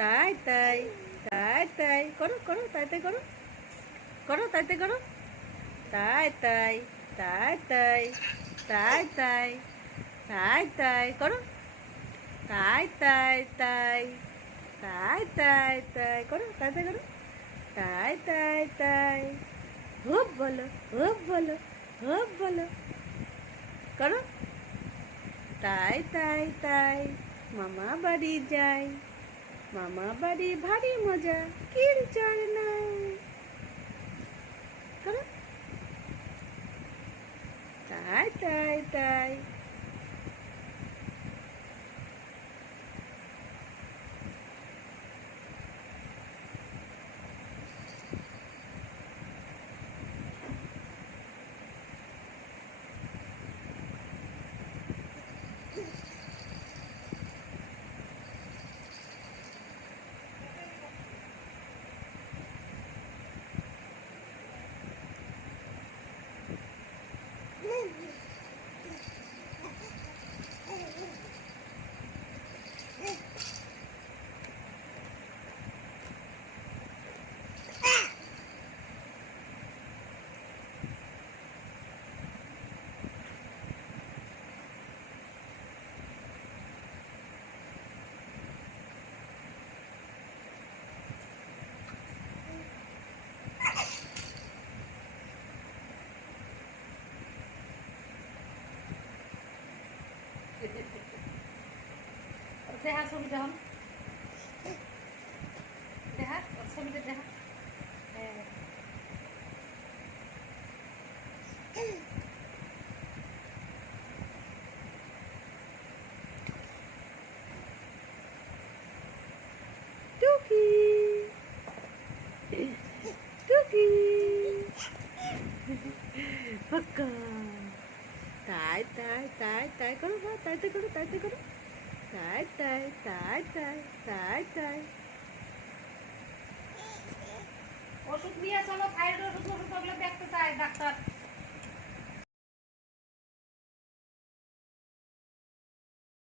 তাই তাই তাই তাই করো করো তাই তাই করো করো তাই তাই করো তাই তাই তাই তাই তাই তাই তাই তাই করো তাই তাই তাই তাই তাই তাই করো তাই তাই করো তাই তাই তাই হুপ বলো হুপ বলো হুপ বলো করো তাই তাই তাই মামা বাড়ি যাই মামা বাড়ি ভারী মজা কিল চার নাই। তাই তাই তাই। দেহা ছবি দেখুন দেহা ছবিটা দেহা হ্যাঁ তাই তাই তাই তাই করো ভাই তাই তাই করো, তাই তাই করো। তাই তাই তাই তাই তাই তাই। ওষুধ নিয়ে চলো থাইরয়েড ওষুধ ওষুধ ওগুলো দেখতে চাই, ডাক্তার।